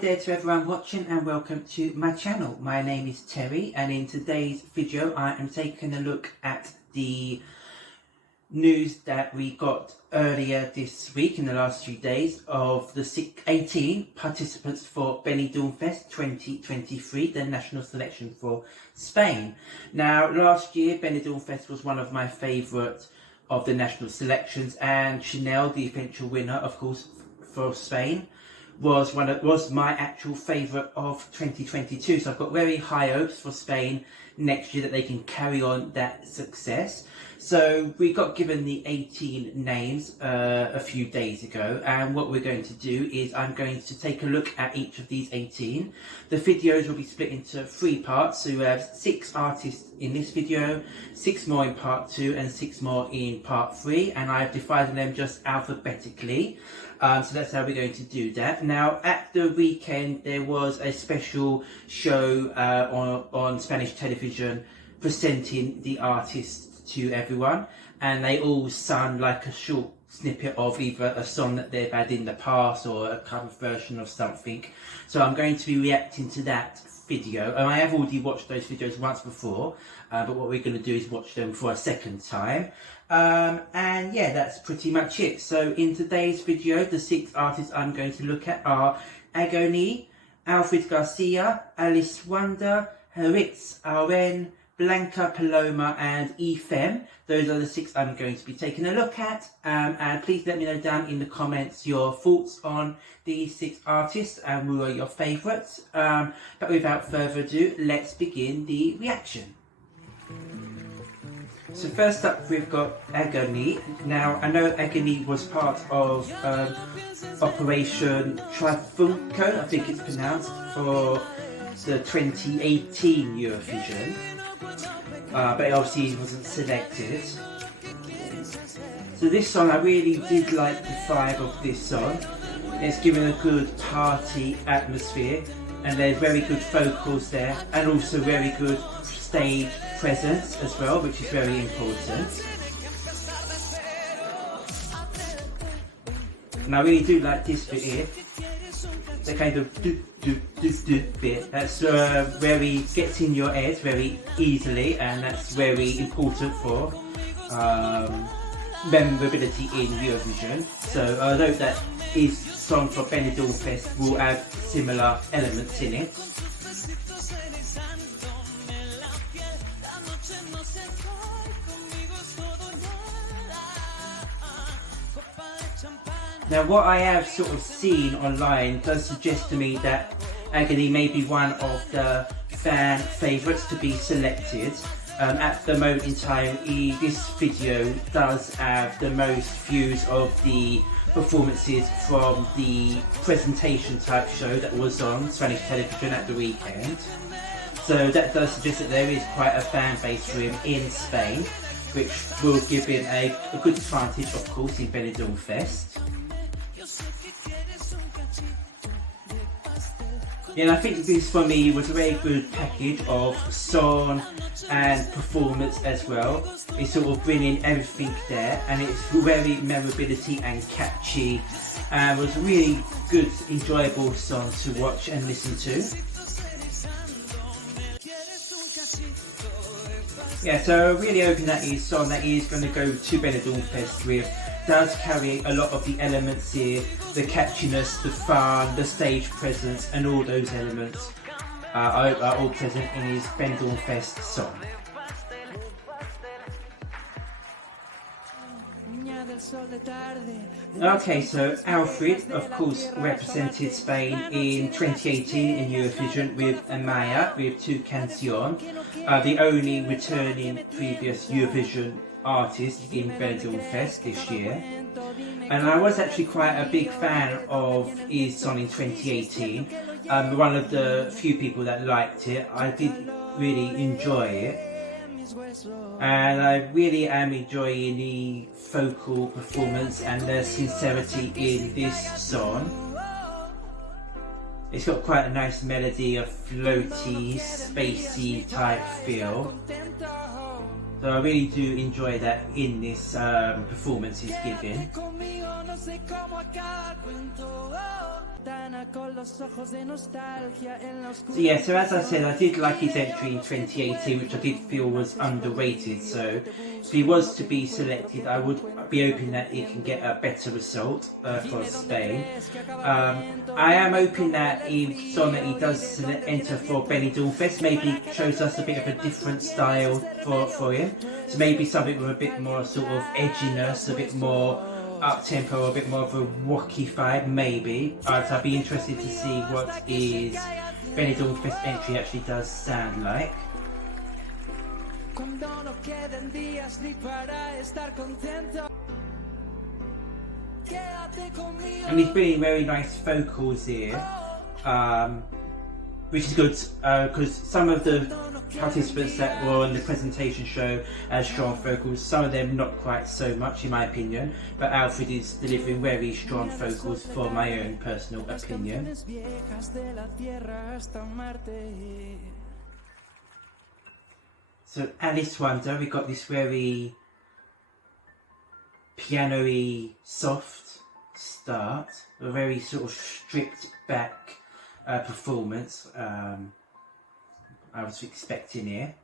there to everyone watching and welcome to my channel. My name is Terry and in today's video I am taking a look at the news that we got earlier this week in the last few days of the 18 participants for BenidormFest 2023, the national selection for Spain. Now last year BenidormFest was one of my favourite of the national selections, and Chanel, the eventual winner of course for Spain, was my actual favourite of 2022. So I've got very high hopes for Spain next year that they can carry on that success. So we got given the 18 names a few days ago, and what we're going to do is I'm going to take a look at each of these 18. The videos will be split into 3 parts, so we have 6 artists in this video, 6 more in part 2 and 6 more in part 3, and I've divided them just alphabetically. So that's how we're going to do that. Now at the weekend there was a special show on Spanish television presenting the artists to everyone, and they all sung like a short snippet of either a song that they've had in the past or a cover version of something. So I'm going to be reacting to that video, and I have already watched those videos once before, but what we're going to do is watch them for a second time. And yeah, that's pretty much it. So in today's video, the 6 artists I'm going to look at are Agoney, Alfred Garcia, Alice Wonder, Aritz Aren, Blanca Paloma and Efem. Those are the 6 I'm going to be taking a look at, and please let me know down in the comments your thoughts on these 6 artists and who are your favourites. But without further ado, let's begin the reaction. So first up we've got Agoney. Now I know Agoney was part of Operation Trifulco, I think it's pronounced, for the 2018 Eurovision. But obviously he wasn't selected. So this song, I really did like the vibe of this song. It's given a good party atmosphere, and there's very good vocals there, and also very good stage presence as well, which is very important. And I really do like this bit here. The kind of do bit that's very gets in your head very easily, and that's very important for memorability in Eurovision. So I hope that his song for BenidormFest will have similar elements in it. Now what I have sort of seen online does suggest to me that Agoney may be one of the fan favourites to be selected. At the moment in time, this video does have the most views of the performances from the presentation type show that was on Spanish television at the weekend. So that does suggest that there is quite a fan base for him in Spain, which will give him a good advantage of course in BenidormFest. Yeah, and I think this for me was a very good package of song and performance as well. It's sort of bringing everything there, and it's very memorability and catchy, and was a really good, enjoyable song to watch and listen to. Yeah, so really hoping that his song that he is going to go to BenidormFest with does carry a lot of the elements here, the catchiness, the fun, the stage presence, and all those elements are all present in his BenidormFest song. Okay, so Alfred of course represented Spain in 2018 in Eurovision with Amaya with Tu Canción, the only returning previous Eurovision artist in BenidormFest this year. And I was actually quite a big fan of his song in 2018. One of the few people that liked it. I did really enjoy it. And I really am enjoying the vocal performance and the sincerity in this song. It's got quite a nice melody, a floaty, spacey type feel. So I really do enjoy that in this performance he's giving. So yeah, so as I said, I did like his entry in 2018, which I did feel was underrated. So if he was to be selected, I would be hoping that he can get a better result for Spain. I am hoping that if Sonnet he does enter for BenidormFest, maybe shows us a bit of a different style for him. So maybe something with a bit more sort of edginess, a bit more up-tempo, a bit more of a rocky vibe, maybe. So I'd be interested to see what his BenidormFest entry actually does sound like. And he's bringing very nice vocals here, which is good because some of the participants that were on the presentation show as strong vocals, some of them not quite so much in my opinion, but Alfred is delivering very strong vocals for my own personal opinion. So Alice Wonder, we got this very piano-y, soft start, a very sort of stripped back performance I was expecting here.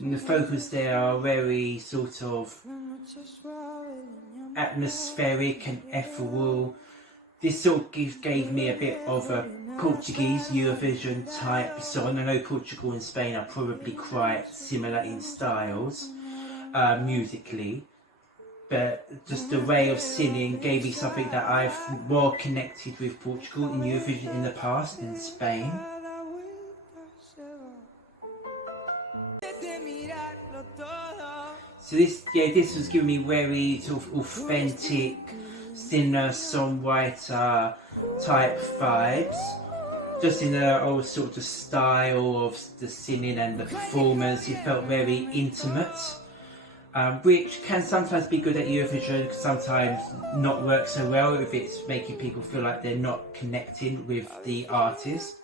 And the vocals there are very sort of atmospheric and ethereal. This sort of gave me a bit of a Portuguese Eurovision type song. I know Portugal and Spain are probably quite similar in styles musically, but just the way of singing gave me something that I've more connected with Portugal in Eurovision in the past than Spain. So this was giving me very sort of authentic singer-songwriter type vibes, just in the old sort of style of the singing and the performance. It felt very intimate. Which can sometimes be good at Eurovision, sometimes not work so well if it's making people feel like they're not connecting with the artist,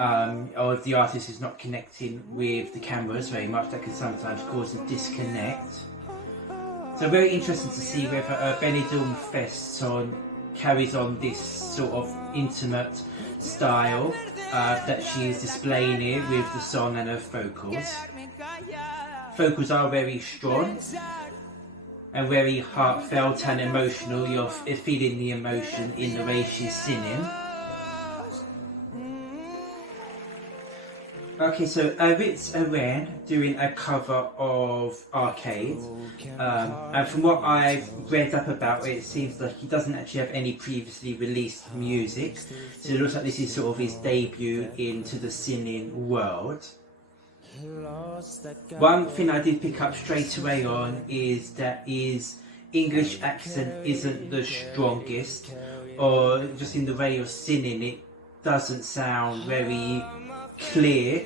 or if the artist is not connecting with the cameras very much. That can sometimes cause a disconnect. So very interesting to see whether BenidormFest song carries on this sort of intimate style that she is displaying here with the song and her vocals. Vocals are very strong and very heartfelt and emotional. You're feeling the emotion in the way she's singing. Okay, so Aritz Aren doing a cover of Arcade, and from what I've read up about it, it seems like he doesn't actually have any previously released music, so it looks like this is sort of his debut into the singing world. One thing I did pick up straight away on is that his English accent isn't the strongest, or just in the way of singing it doesn't sound very clear.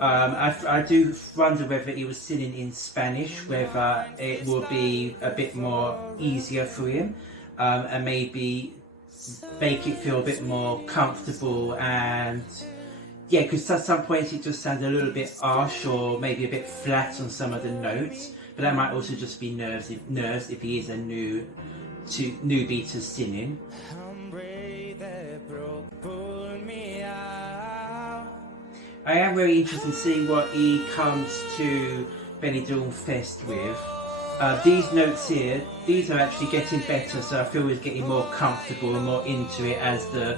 I do wonder whether he was singing in Spanish, whether it will be a bit more easier for him, and maybe make it feel a bit more comfortable. And yeah, because at some points it just sounds a little bit harsh or maybe a bit flat on some of the notes, but that might also just be nerves if he is a newbie to singing. I am very interested to see what he comes to BenidormFest with. These notes here, these are actually getting better, so I feel we're getting more comfortable and more into it as the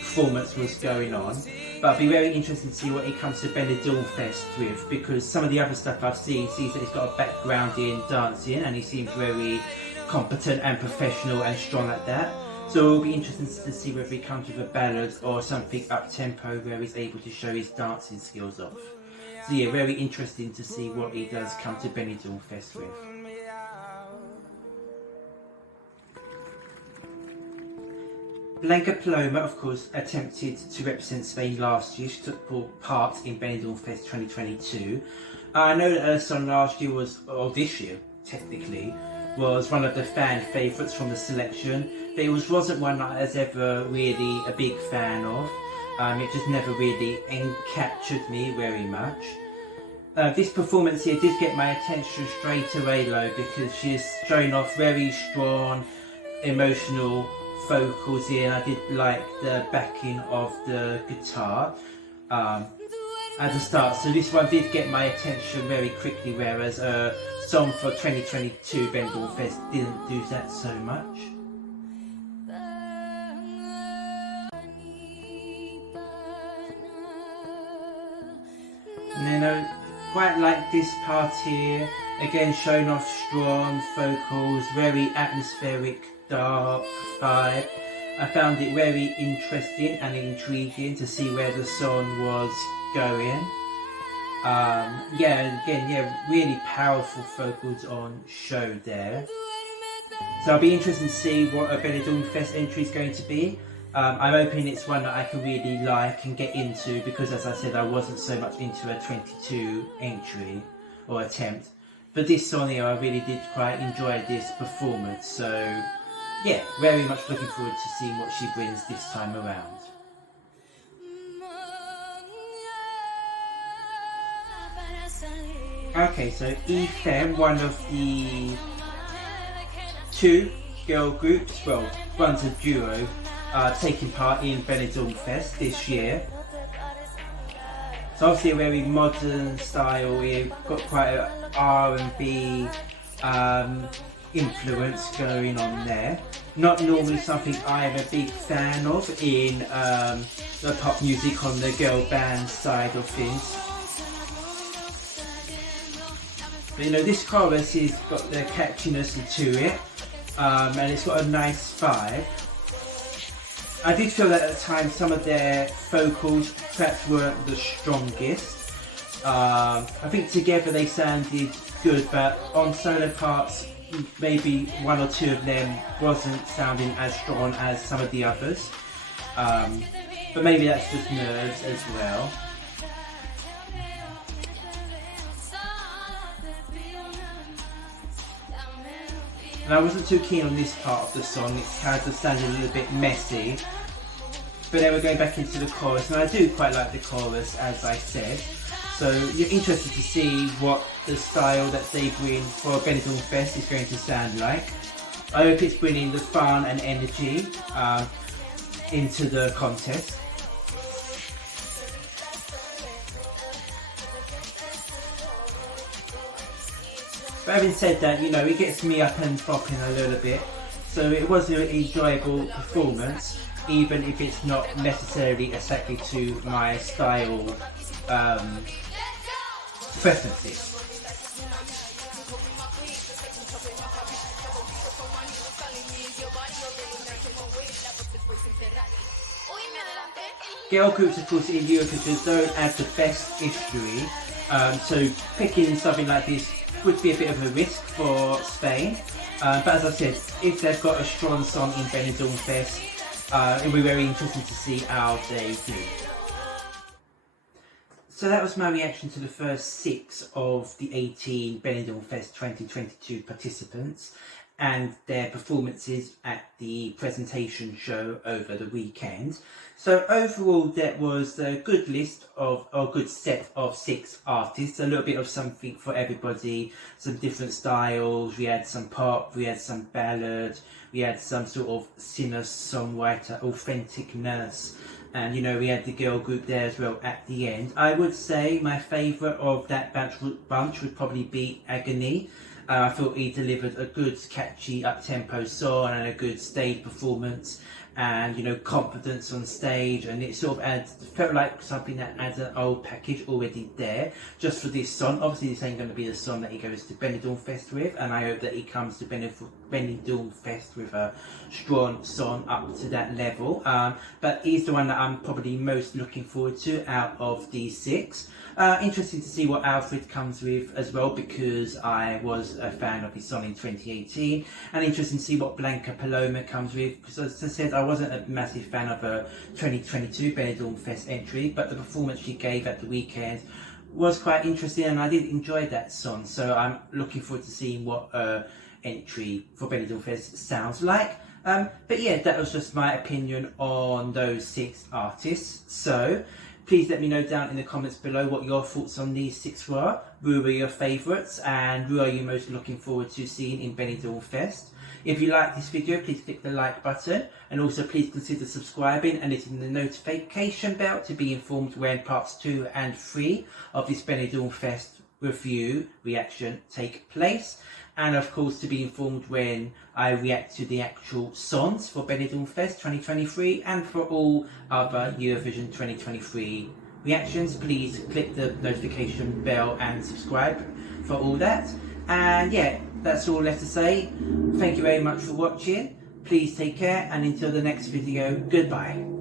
performance was going on. But I'll be very interested to see what he comes to BenidormFest with, because some of the other stuff I've seen sees that he's got a background in dancing and he seems very competent and professional and strong at that. So it'll be interesting to see whether he comes with a ballad or something up-tempo where he's able to show his dancing skills off. So yeah, very interesting to see what he does come to BenidormFest with. Blanca Paloma, of course, attempted to represent Spain last year. She took part in BenidormFest 2022. I know that her song last year was, or this year technically, was one of the fan favourites from the selection, but it wasn't one that I was ever really a big fan of. It just never really captured me very much. This performance here did get my attention straight away though, because she's showing off very strong emotional vocals here, and I did like the backing of the guitar at the start. So this one did get my attention very quickly, whereas a song for 2022 BenidormFest didn't do that so much. And then I quite like this part here, again showing off strong vocals, very atmospheric, dark vibe. I found it very interesting and intriguing to see where the song was going. Really powerful vocals on show there. So I'll be interested to see what a BenidormFest entry is going to be. I'm hoping it's one that I can really like and get into, because as I said, I wasn't so much into a 22 entry or attempt. But this song here, I really did quite enjoy this performance. So yeah, very much looking forward to seeing what she brings this time around. Okay, so Ethem, one of the two girl groups, well, one's a duo, taking part in BenidormFest this year. So obviously a very modern style here, got quite an R&B influence going on there. Not normally something I'm a big fan of in the pop music on the girl band side of things. But you know, this chorus has got the catchiness to it, and it's got a nice vibe. I did feel that at the time some of their vocals perhaps weren't the strongest. I think together they sounded good, but on solo parts maybe one or two of them wasn't sounding as strong as some of the others. But maybe that's just nerves as well. And I wasn't too keen on this part of the song, it kind of sounded a little bit messy. But then we're going back into the chorus, and I do quite like the chorus, as I said. So you're interested to see what the style that they bring for BenidormFest is going to sound like. I hope it's bringing the fun and energy into the contest. But having said that, you know, it gets me up and bopping a little bit. So it was an enjoyable performance, even if it's not necessarily exactly to my style preferences. Girl groups, of course, in Eurovision don't have the best history, so picking something like this would be a bit of a risk for Spain. But as I said, if they've got a strong song in BenidormFest, it'll be very interesting to see how they do. So that was my reaction to the first 6 of the 18 BenidormFest 2022 participants and their performances at the presentation show over the weekend. So overall, that was a good list of, or good set of 6 artists, a little bit of something for everybody, some different styles. We had some pop, we had some ballad, we had some sort of singer-songwriter, authenticness, and you know, we had the girl group there as well at the end. I would say my favourite of that bunch would probably be Agoney. I thought he delivered a good, catchy, up-tempo song and a good stage performance, and you know, confidence on stage, and it sort of felt like something that adds an old package already there just for this song. Obviously this ain't going to be the song that he goes to BenidormFest with, and I hope that he comes to BenidormFest with a strong song up to that level, but he's the one that I'm probably most looking forward to out of these 6. Interesting to see what Alfred comes with as well, because I was a fan of his song in 2018, and interesting to see what Blanca Paloma comes with, because as I said, I wasn't a massive fan of a 2022 BenidormFest entry, but the performance she gave at the weekend was quite interesting, and I did enjoy that song. So I'm looking forward to seeing what entry for BenidormFest sounds like. But yeah, that was just my opinion on those 6 artists. So Please let me know down in the comments below what your thoughts on these 6 were. Who were your favourites and who are you most looking forward to seeing in BenidormFest? If you like this video, please click the like button, and also please consider subscribing and hitting the notification bell to be informed when parts 2 and 3 of this BenidormFest review reaction take place, and of course to be informed when I react to the actual songs for BenidormFest 2023 and for all other Eurovision 2023 reactions. Please click the notification bell and subscribe for all that. And yeah, that's all left to say. Thank you very much for watching. Please take care, and until the next video, goodbye.